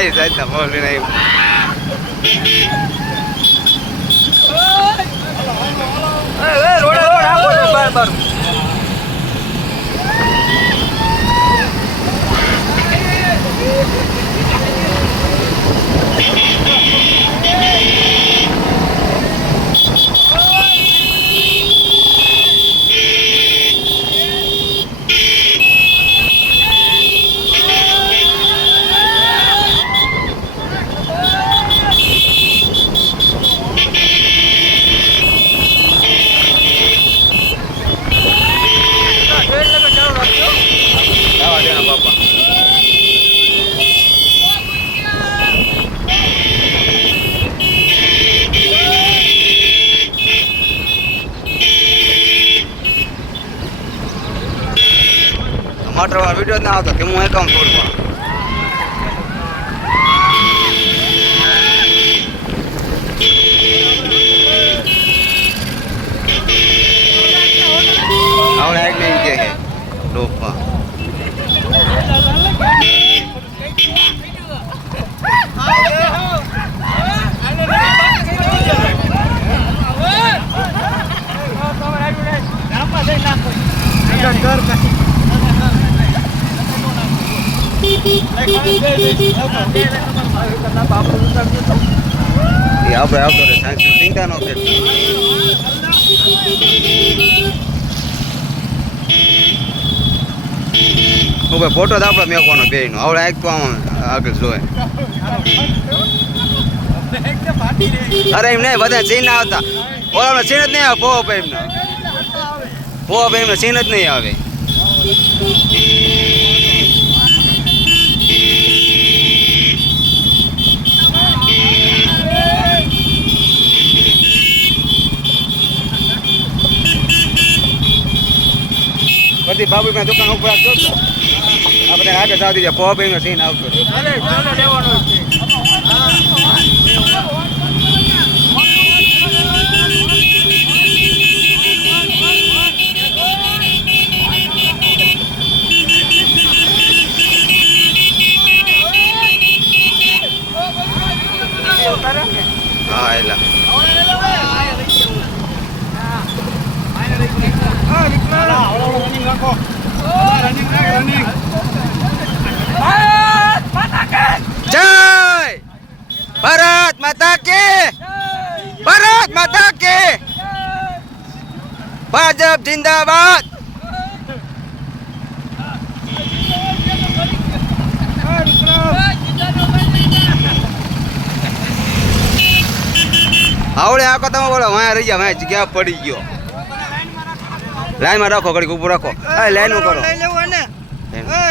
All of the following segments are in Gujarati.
સારી સાઈડના ફોન લઈને આવ્યું. મોટર વિડીયો ના આવતો કે હું એકાઉન્ટ તોડવા આવડે એક નહીં કે ડોપા આપણે આવતો રે સાયન્સ ચિંતા ન કરે. ભાઈ ફોટો તો આપણે મેકવાનો બે નો આવડે એક તો આમ આગળ જોય. અરે એમ નહીં બધા સીન ના આવતા ઓલા સીન જ નહીં આવે પોવા ભાઈ એમને પોવા ભાઈ એમને સીન જ નહીં આવે. બધી બાબુ મેં દુકાન ઉપર જોતો આપણે આગળ જવા દીધા પોવા ભાઈ નો સીન આવતો. હા એલા જય ભારત માતા કે ભારત માતા કે ભાજપ જિંદાબાદ. આવડે આખો તમે બોલો વાયા રહી ગયા વાયા જગ્યા પડી ગયો. લાઈનમાં રાખો ઘડીક ઊભું રાખો. લાઈન કરો લઈ લેવું ને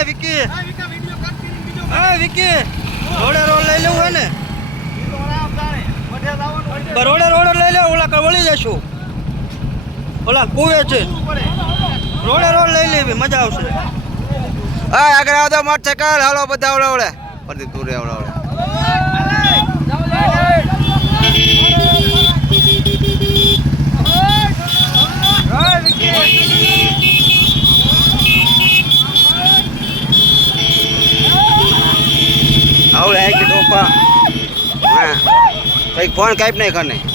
વિકી વિકી રોડે રોડ લઈ લેવું હે ને રોડે રોડ લઈ લેવું ઓલા વળી જશું ઓલા કુવે છે રોડે રોડ લઈ લેવી મજા આવશે. હા આગળ આવતો મોટરસાઇકલ હાલો બધા આવડે આવડે પરથી દૂર આવડે આવડે. આવડે એક ટોપા હા કઈ ફોન કાપ નહીં કર નહીં